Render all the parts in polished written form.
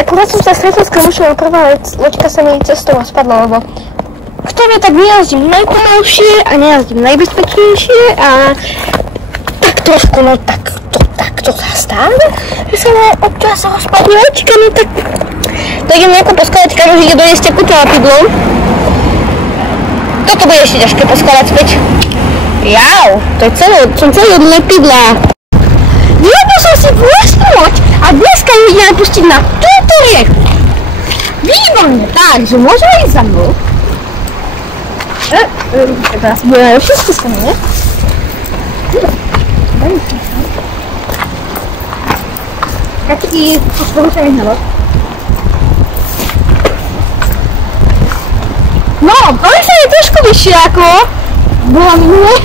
Akurát som sa stretol s kamošom a prvá loďka sa mi cestou spadla, lebo kto vie, tak nejazdím najpomalšie a nejazdím najbezpečnejšie a tak trošku, no takto sa stále, že sa ma občas rozpadne loďka, no tak idem nejako poskladať, kamoš ide doniesť tekutú lapidlo. Toto bude ešte ťažké poskladať späť. Jau, to je celý od lepidla. Vyrobil som si vlastnú loď a dneska ju ideme pustiť na túto rieku. Výborne, takže môžeme ísť za mnou. Teraz bude najlepšie skúsené, ne? Taký porušený na loď. No, oni sa je trošku vyššie ako bola minulé.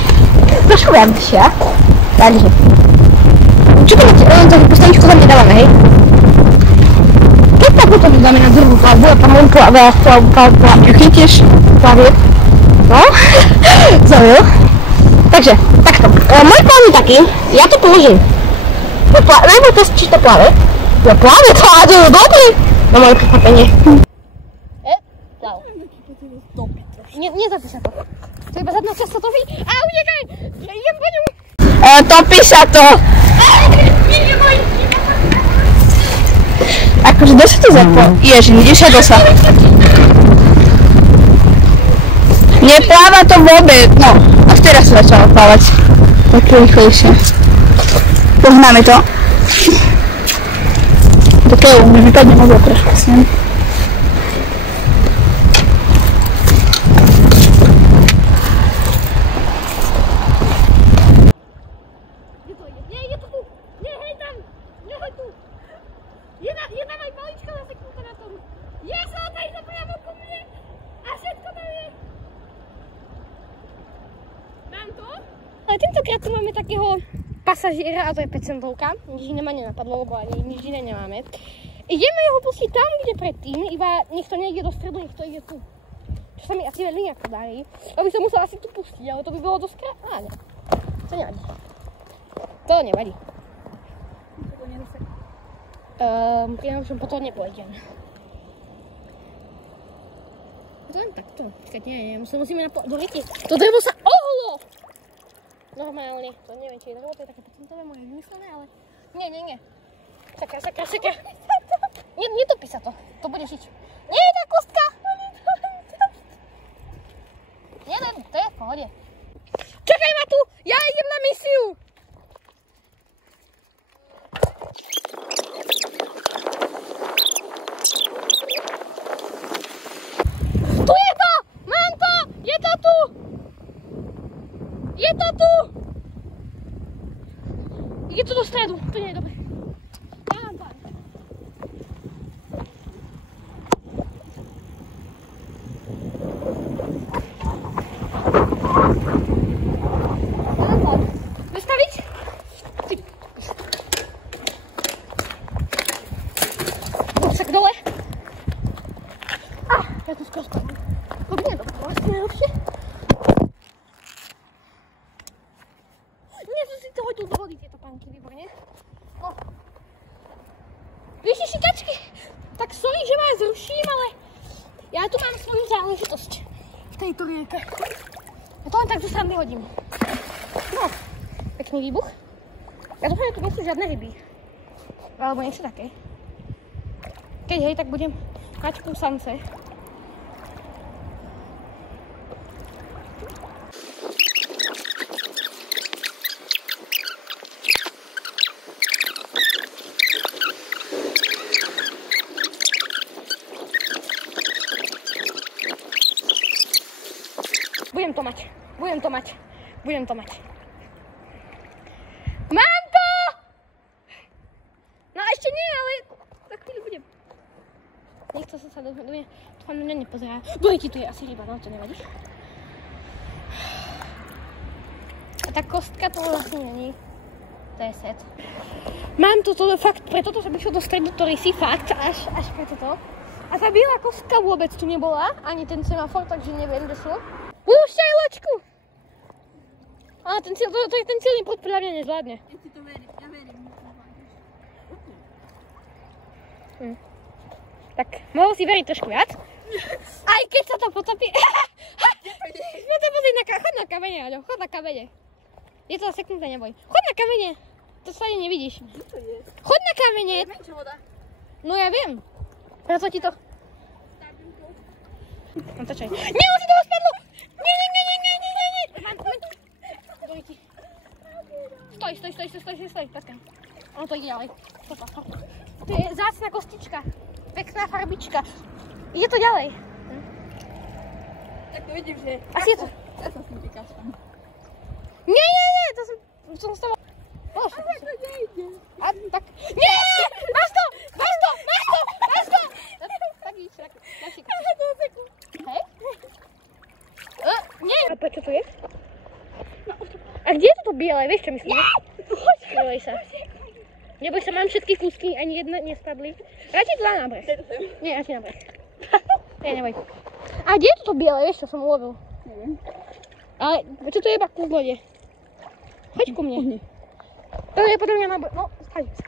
Trošku viac vyššia. Takže. Čo to takú postavičku tam nedávame, hej? Keď tak potom dáme na druhú plavbu a tam on plavbu tiež plavie. No, zavil. Takže, takto. Môj plán je taký, ja to položím. Najmä test, či to plave. Ja plave, to hádzajú dobrý. Na moje prekvapenie. Plau. Nezapí sa to. To iba zadná časť sa topí. A utekaj! Ja idem po ňu. Topí sa to. Akože dosť to zapo... Ježi, ideš sa dosa. Nepláva to vôbec. No, až teraz sa začalo plávať. Tak rýchlejšie. Pohnáme to. Takého mi vypadne možno trošku s ním. Ale tentokrát tu máme takého pasažiera a to je 5 centovka. Nič iné ma nenapadlo, lebo ani nič iné nemáme. Ideme ho pustiť tam, kde predtým, iba nech to nejde do stredu, nech to ide tu. Čo sa mi asi veľmi nejako darí. Aby som musela asi tu pustiť, ale to by bolo dosť krát. Á, ne. To nevadí. To nevadí. Pri najlepšom potom nepôjdem. To len takto. Počkať, nie, musíme do rieky. To drevo sa ohlo! Normálne, to neviem, či je drevo, to je také percentové moje vymyslené, ale... Nie. Sakra. Netopí sa to, to bude žiť. Nie, tá kostka! Jeden, to je v pohode. Čakaj ma tu, ja idem na misiu! Tu je to! Mám to! Je to tu! Je to tu! Je to do stredu, to nie je dobré. Pán. Vystaviť? Ty. Boxek dole. Ja tu skoro spadnem. To by nie dobro, asi najlepšie. To hodil do vody tieto pánky, výborne. No. Vieš, šikačky, tak sorry, že vás zruším, ale ja tu mám svoju záležitosť v tejto rieke. Ja to len tak zo sám vyhodím. No, pekný výbuch. Ja dúfam, že tu nie sú žiadne ryby. Alebo niečo také. Keď hej, tak budem mať kúsance. Budem to mať. Mám to! No ešte nie, ale za chvíľu budem. Nechce sa do mňa, to na mňa nepozerá. Dojti, tu je asi ryba, no to nevadí. A tá kostka to vlastne není. To je set. Mám to fakt, preto to som išiel do stredu, ktorý si fakt, až pre toto. A tá biela kostka vôbec tu nebola, ani ten semafor, takže neviem, kde sú. Púšťaj loďku! Ale to je ten celý prúd, podľa mňa nezvládne. Ja ti to verím, ja verím, že to zvládneš. Tak, mohol si veriť trošku viac. Aj keď sa to potopí. No to pozri, chod na kamene, Aďo, chod na kamene. Je to zaseknuté, neboj. Chod na kamene. To sa ani nevidíš. Chod na kamene. No ja viem. Preto ti to... No to čaj. Nie, on si toho spadlo! Nie. Stoj, počkaj. Ono to ide ďalej. To je vzácna kostička. Pekná farbička. Ide to ďalej. Tak to vidím, že... Asi je to... Ja som s tým vykašľam. Nie, to som s tebou... Ale to nejde. A tak... Nie! Máš to! Tak ideš, tak. Hej? Nie! A prečo tu je? A kde je toto biele? Vieš, čo myslím? Neboj sa. Neboj sa, mám všetky kúsky, ani jedna nespadli. Radšej dva na breh. Nie, radšej na breh. Nie, neboj. A kde je toto biele? Vieš, čo som ulovil? Neviem. Ale čo to je iba kus lode? Choď ku mne. To je podľa mňa na breh. No, spadím sa.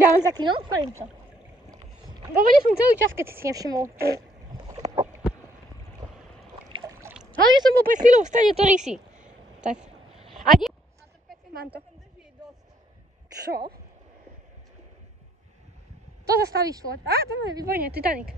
Ja len taký, no, spadím sa. Vo vode som celý čas, keď si nevšimol. Hlavne som bol pred chvíľou v strede to rysy. Tak. A kde? Mám to. Čo? To zastavíš loď. Á, to je výborne, Titanic.